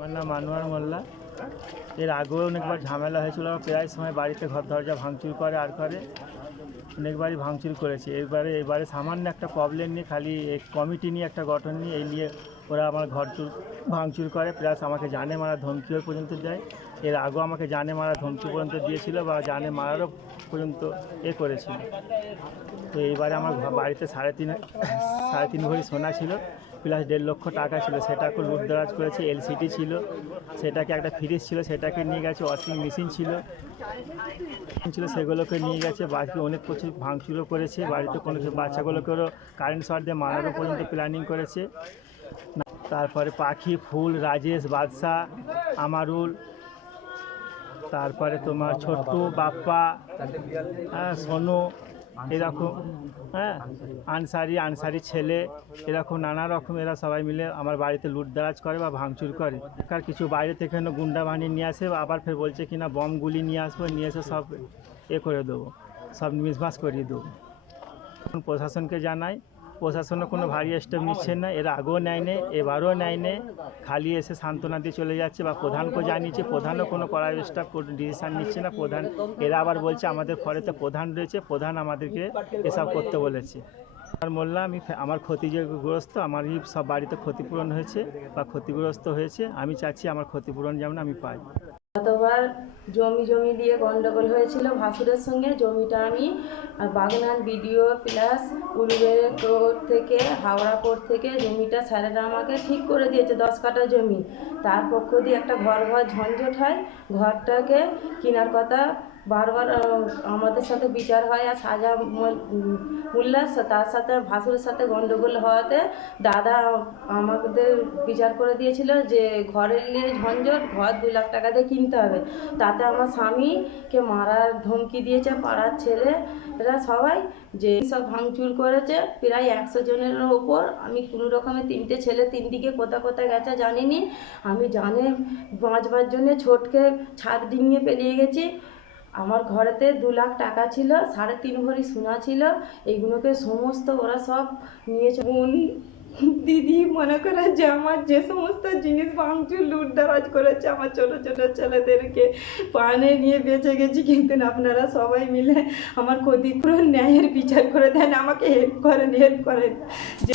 আমার নাম আনোয়ার মোল্লা। এর আগেও অনেকবার ঝামেলা হয়েছিল, প্রায় সময় বাড়িতে ঘর দরজা ভাঙচুর করে আর করে। অনেকবারই ভাঙচুর করেছে। এবারে এবারে সামান্য একটা প্রবলেম নিয়ে, খালি এই কমিটি নিয়ে একটা গঠন নিয়ে, এই নিয়ে ওরা আমার ঘর চুর, ভাঙচুর করে। প্লাস আমাকে জানে মারা ধমকিও পর্যন্ত দেয়। এর আগেও আমাকে জানে মারা ধমকি পর্যন্ত দিয়েছিল বা জানে মারারও পর্যন্ত এ করেছিল। তো এইবারে আমার বাড়িতে সাড়ে তিন সাড়ে তিন ভরি সোনা ছিল প্লাস দেড় লক্ষ টাকা ছিল। সেটাকে লুটদরাজ করেছে এলসিডি ছিল। সেটাকে একটা ফ্রিজ ছিল, সেটাকে নিয়ে গেছে ওয়াশিং মেশিন ছিল। ছিল, সেগুলোকে নিয়ে গেছে বাকি অনেক কিছু ভাঙচুরও করেছে। বাড়িতে কোনো কিছু, বাচ্চাগুলোকেও কারেন্ট শর্ট দিয়ে মারারও পর্যন্ত প্ল্যানিং করেছে। তারপরে পাখি, ফুল, রাজেশ বাদশা আমারুল তারপরে তোমার ছোট্টু বাপ্পা হ্যাঁ সোনু, এরকম হ্যাঁ আনসারি আনসারি ছেলে, এরকম নানা রকম এরা সবাই মিলে আমার বাড়িতে লুটদারাজ করে বা ভাঙচুর করে। আর কিছু বাইরে থেকে গুন্ডা বানিয়ে নিয়ে আসে, আবার ফের বলছে কি না বম গুলি নিয়ে আসব, নিয়ে এসে সব এ করে দেবো, সব মিসমাস করিয়ে দেবো। প্রশাসনকে জানাই প্রশাসনও কোনো ভারী স্টেপ নিচ্ছে না, এর আগেও নেয় নে এবারও নেয় নে খালি এসে সান্ত্বনা দিয়ে চলে যাচ্ছে বা প্রধানকেও জানিয়েছে, প্রধানও কোনো কড়াই স্টাফ ডিসিশান নিচ্ছে না, প্রধান এরা আবার বলছে আমাদের ঘরেতে প্রধান রয়েছে, প্রধান আমাদেরকে এসব করতে বলেছে। আর মোল্লা, আমি আমার ক্ষতি যে আমারই সব বাড়িতে ক্ষতিপূরণ হয়েছে বা ক্ষতিগ্রস্ত হয়েছে, আমি চাচ্ছি আমার ক্ষতিপূরণ যেমন আমি পাই। গতবার জমি জমি দিয়ে গন্ডগোল হয়েছিল ভাসুরের সঙ্গে। জমিটা আমি Bagnan BDO plus Uluberia court থেকে, হাওড়া কোর্ট থেকে জমিটা স্যারেরা আমাকে ঠিক করে দিয়েছে, দশ কাটা জমি। তার পক্ষ দিয়ে একটা ঘর ঘর ঝঞ্ঝট হয়। ঘরটাকে কেনার কথা বারবার আমাদের সাথে বিচার হয় আর সাজা মোল্লার তার সাথে, ভাসুরের সাথে গন্ডগোল হওয়াতে দাদা আমাদের বিচার করে দিয়েছিল যে ঘরের নিয়ে ঝঞ্ঝট, ঘর দু লাখ টাকা দিয়ে কিনতে হবে। তাতে আমার স্বামীকে মারার ধমকি দিয়েছে পাড়ার ছেলে এরা সবাই যে সব ভাঙচুর করেছে। প্রায় একশো জনের ওপর আমি কোনো রকমের তিনটে ছেলে তিন দিকে কোথা কোথায় গেছে জানিনি। আমি জানে বাঁচবার জন্যে ছোটকে ছাদ ডিঙিয়ে পেরিয়ে গেছি। আমার ঘরেতে দু লাখ টাকা ছিল, সাড়ে তিন ভরি সোনা ছিল এইগুলোকে সমস্ত ওরা সব নিয়েছে। বোন, দিদি মনে করে যে আমার যে সমস্ত জিনিস ভাঙচুর, লুটদারাজ করেছে আমার ছোটো ছোটো ছেলেদেরকে, পানে নিয়ে বেঁচে গেছি, কিন্তু আপনারা সবাই মিলে আমার ক্ষতিপূরণ ন্যায়ের বিচার করে দেন, আমাকে হেল্প করেন হেল্প করেন। যে